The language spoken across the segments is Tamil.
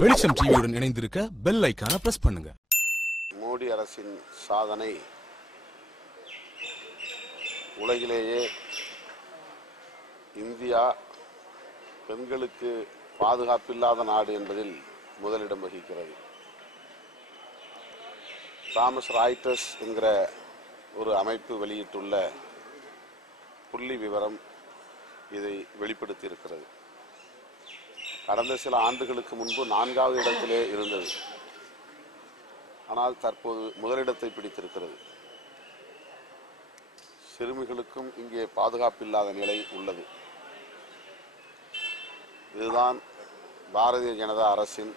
வெளிச்சம் டிவியுடன் இணைந்திருக்க பெல் ஐக்கான பிரஸ் பண்ணுங்க. மோடி அரசின் சாதனை உலகிலேயே இந்தியா பெண்களுக்கு பாதுகாப்பில்லாத நாடு என்பதில் முதலிடம் வகிக்கிறது. தாமஸ் ராய்டர்ஸ் என்கிற ஒரு அமைப்பு வெளியிட்டுள்ள புள்ளி விவரம் இதை வெளிப்படுத்தியிருக்கிறது. கடந்த சில ஆண்டுகளுக்கு முன்பு நான்காவது இடத்திலே இருந்தது. ஆனால் தற்போது முதலிடத்தை பிடித்திருக்கிறது. சிறுமிகளுக்கும் இங்கே பாதுகாப்பில்லாத நிலை உள்ளது. இதுதான் பாரதிய ஜனதா அரசின்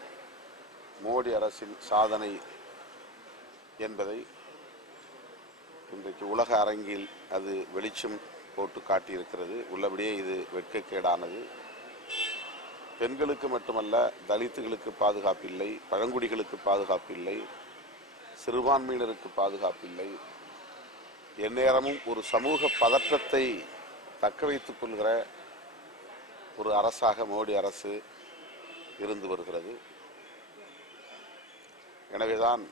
மோடி அரசின் சாதனை என்பதை இன்றைக்கு உலக அரங்கில் அது வெளிச்சம் போட்டு காட்டியிருக்கிறது. உள்ளபடியே இது வெட்கக்கேடானது. பெண்களுக்கு மட்டுமல்ல தலித்துகளுக்கு பாதுகாப்பில்லை பழங்குடிகளுக்கு பாதுகாப்பில்லை சிறுபான்மையினருக்கு பாதுகாப்பில்லை. எந்நேரமும் ஒரு சமூக பதற்றத்தை தக்க வைத்துக் கொள்கிற ஒரு அரசாக மோடி அரசு இருந்து வருகிறது. எனவேதான்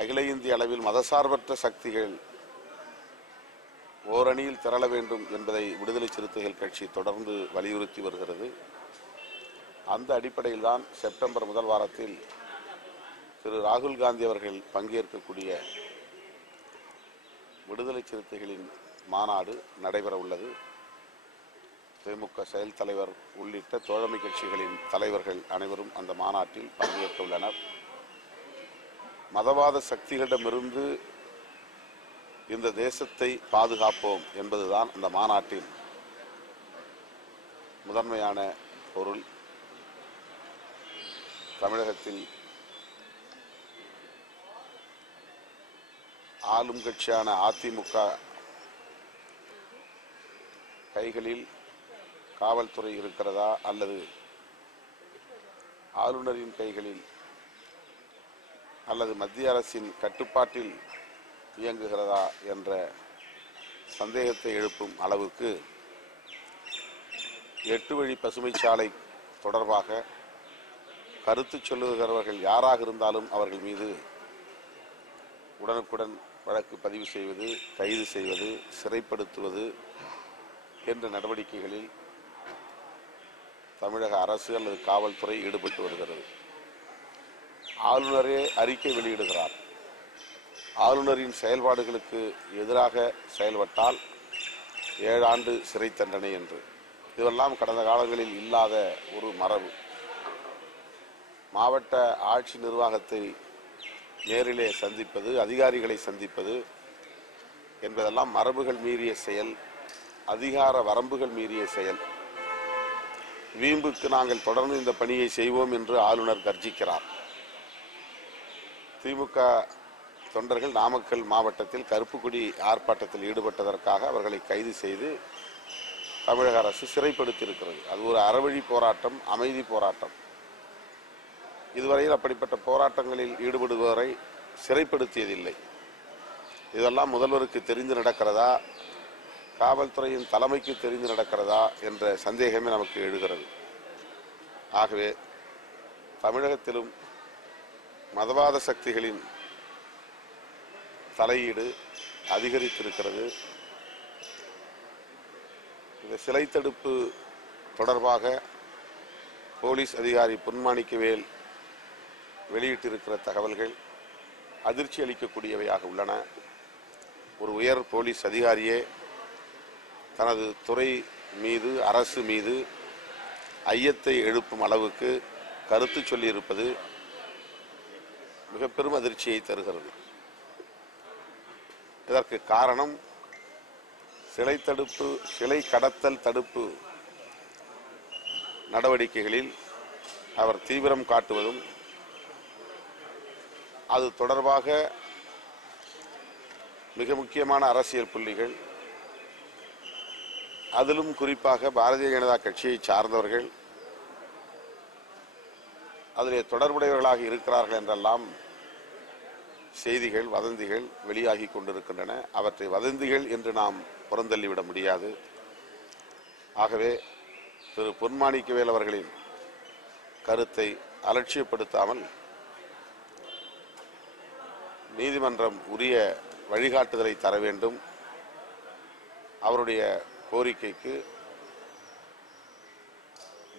அகில இந்திய அளவில் மதசார்பற்ற சக்திகள் ஓரணியில் திரள வேண்டும் என்பதை விடுதலை சிறுத்தைகள் கட்சி தொடர்ந்து வலியுறுத்தி வருகிறது. அந்த அடிப்படையில் தான் செப்டம்பர் முதல் வாரத்தில் திரு ராகுல் காந்தி அவர்கள் பங்கேற்கக்கூடிய விடுதலை சிறுத்தைகளின் மாநாடு நடைபெற உள்ளது. திமுக செயல் தலைவர் உள்ளிட்ட தோழமை கட்சிகளின் தலைவர்கள் அனைவரும் அந்த மாநாட்டில் பங்கேற்க உள்ளனர். மதவாத சக்திகளிடமிருந்து இந்த தேசத்தை பாதுகாப்போம் என்பதுதான் அந்த மாநாட்டின் முதன்மையான பொருள். தமிழகத்தில் ஆளும் கட்சியான அதிமுக கைகளில் காவல்துறை இருக்கிறதா அல்லது ஆளுநரின் கைகளில் அல்லது மத்திய அரசின் கட்டுப்பாட்டில் இயங்குகிறதா என்ற சந்தேகத்தை எழுப்பும் அளவுக்கு எட்டு வழி பசுமை சாலை தொடர்பாக கருத்து சொல்லுகிறவர்கள் யாராக இருந்தாலும் அவர்கள் மீது உடனுக்குடன் வழக்கு பதிவு செய்வது கைது செய்வது சிறைப்படுத்துவது என்ற நடவடிக்கைகளில் தமிழக அரசு அல்லது காவல்துறை ஈடுபட்டு வருகிறது. ஆளுநரே அறிக்கை வெளியிடுகிறார். ஆளுநரின் செயல்பாடுகளுக்கு எதிராக செயல்பட்டால் ஏழு ஆண்டு சிறை தண்டனை என்று. இதெல்லாம் கடந்த காலங்களில் இல்லாத ஒரு மரபு. மாவட்ட ஆட்சி நிர்வாகத்தை நேரிலே சந்திப்பது அதிகாரிகளை சந்திப்பது என்பதெல்லாம் மரபுகள் மீறிய செயல் அதிகார வரம்புகள் மீறிய செயல். வீம்புக்கு நாங்கள் தொடர்ந்து இந்த பணியை செய்வோம் என்று ஆளுநர் கர்ஜிக்கிறார். திமுக தொண்டர்கள் நாமக்கல் மாவட்டத்தில் கருப்புக்குடி ஆர்ப்பாட்டத்தில் ஈடுபட்டதற்காக அவர்களை கைது செய்து தமிழக அரசு சிறைப்படுத்தியிருக்கிறது. அது ஒரு அறவழி போராட்டம் அமைதி போராட்டம். இதுவரையில் அப்படிப்பட்ட போராட்டங்களில் ஈடுபடுபவரை சிறைப்படுத்தியதில்லை. இதெல்லாம் முதல்வருக்கு தெரிந்து நடக்கிறதா? காவல்துறையின் தலைமைக்கு தெரிந்து நடக்கிறதா? என்ற சந்தேகமே நமக்கு எழுகிறது. ஆகவே தமிழகத்திலும் மதவாத சக்திகளின் தலையீடு அதிகரித்திருக்கிறது. இந்த சிலை தடுப்பு தொடர்பாக போலீஸ் அதிகாரி பொன்மாணிக்கவேல் வெளியிட்டிருக்கிற தகவல்கள் அதிர்ச்சி அளிக்கக்கூடியவையாக உள்ளன. ஒரு உயர் போலீஸ் அதிகாரியே தனது துறை மீது அரசு மீது ஐயத்தை எழுப்பும் அளவுக்கு கருத்து சொல்லியிருப்பது மிக பெரும் அதிர்ச்சியை தருகிறது. இதற்கு காரணம் சிலை தடுப்பு சிலை கடத்தல் தடுப்பு நடவடிக்கைகளில் அவர் தீவிரம் காட்டுவதும் அது தொடர்பாக மிக முக்கியமான அரசியல் புள்ளிகள் அதிலும் குறிப்பாக பாரதிய ஜனதா கட்சியை சார்ந்தவர்கள் அதிலே தொடர்புடையவர்களாக இருக்கிறார்கள் என்றெல்லாம் செய்திகள் வதந்திகள் வெளியாகி கொண்டிருக்கின்றன. அவற்றை வதந்திகள் என்று நாம் புறந்தள்ளிவிட முடியாது. ஆகவே திரு பொன்மாணிக்கவேல் அவர்களின் கருத்தை அலட்சியப்படுத்தாமல் நீதிமன்றம் உரிய வழிகாட்டுதலை தர வேண்டும். அவருடைய கோரிக்கைக்கு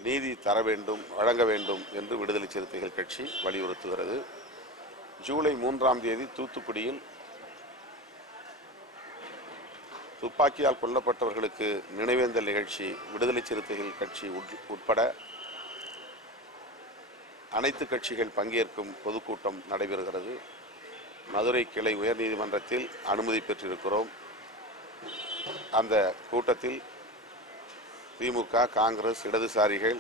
நீதி தர வேண்டும் வழங்க வேண்டும் என்று விடுதலை சிறுத்தைகள் கட்சி வலியுறுத்துகிறது. ஜூலை மூன்றாம் தேதி தூத்துக்குடியில் துப்பாக்கியால் கொல்லப்பட்டவர்களுக்கு நினைவேந்தல் நிகழ்ச்சி விடுதலை சிறுத்தைகள் கட்சி உட்- உட்பட அனைத்து கட்சிகள் பங்கேற்கும் பொதுக்கூட்டம் நடைபெறுகிறது. மதுரை கிளை உயர்நீதிமன்றத்தில் அனுமதி பெற்றிருக்கிறோம். அந்த கூட்டத்தில் திமுக காங்கிரஸ் இடதுசாரிகள்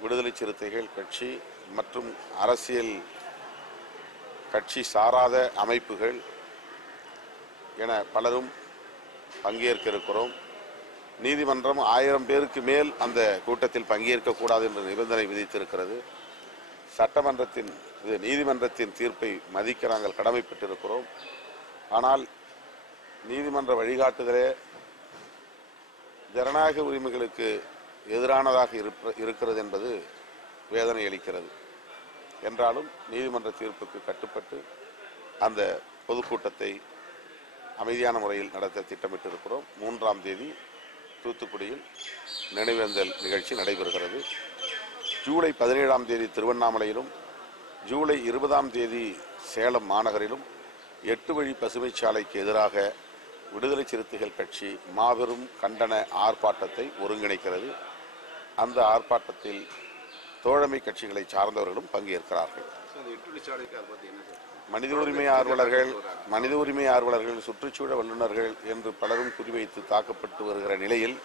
விடுதலை சிறுத்தைகள் கட்சி மற்றும் அரசியல் கட்சி சாராத அமைப்புகள் என பலரும் பங்கேற்க இருக்கிறோம் நீதிமன்றம் ஆயிரம் பேருக்கு மேல் அந்த கூட்டத்தில் பங்கேற்கக்கூடாது என்ற நிபந்தனை விதித்திருக்கிறது. சட்டமன்றத்தின் இது நீதிமன்றத்தின் தீர்ப்பை மதிக்க நாங்கள் கடமைப்பட்டிருக்கிறோம். ஆனால் நீதிமன்ற வழிகாட்டுதலே ஜனநாயக உரிமைகளுக்கு எதிரானதாக இருக்கிறது என்பது வேதனை அளிக்கிறது. என்றாலும் நீதிமன்ற தீர்ப்புக்கு கட்டுப்பட்டு அந்த பொதுக்கூட்டத்தை அமைதியான முறையில் நடத்த திட்டமிட்டிருக்கிறோம். மூன்றாம் தேதி தூத்துக்குடியில் நினைவேந்தல் நிகழ்ச்சி நடைபெறுகிறது. ஜூலை பதினேழாம் தேதி திருவண்ணாமலையிலும் ஜூலை இருபதாம் தேதி சேலம் மாநகரிலும் எட்டு வழி பசுமை சாலைக்கு எதிராக விடுதலை சிறுத்தைகள் கட்சி மாபெரும் கண்டன ஆர்ப்பாட்டத்தை ஒருங்கிணைக்கிறது. அந்த ஆர்ப்பாட்டத்தில் தோழமை கட்சிகளை சார்ந்தவர்களும் பங்கேற்கிறார்கள். மனித உரிமை ஆர்வலர்கள் மனித உரிமை ஆர்வலர்கள் சுற்றுச்சூழல் வல்லுநர்கள் என்று பலரும் குறிவைத்து தாக்கப்பட்டு வருகிற நிலையில்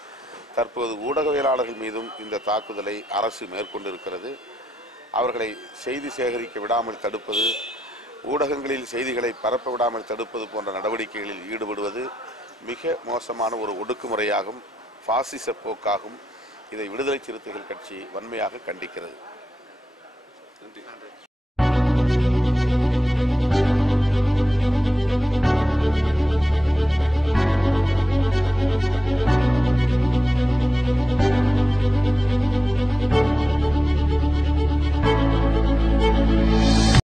தற்போது ஊடகவியலாளர்கள் மீதும் இந்த தாக்குதலை அரசு மேற்கொண்டிருக்கிறது. அவர்களை செய்தி சேகரிக்க விடாமல் தடுப்பது ஊடகங்களில் செய்திகளை பரப்ப விடாமல் தடுப்பது போன்ற நடவடிக்கைகளில் ஈடுபடுவது மிக மோசமான ஒரு ஒடுக்குமுறையாகும் பாசிச போக்காகும் இதை விடுதலை சிறுத்தைகள் கட்சி வன்மையாக கண்டிக்கிறது. நன்றி.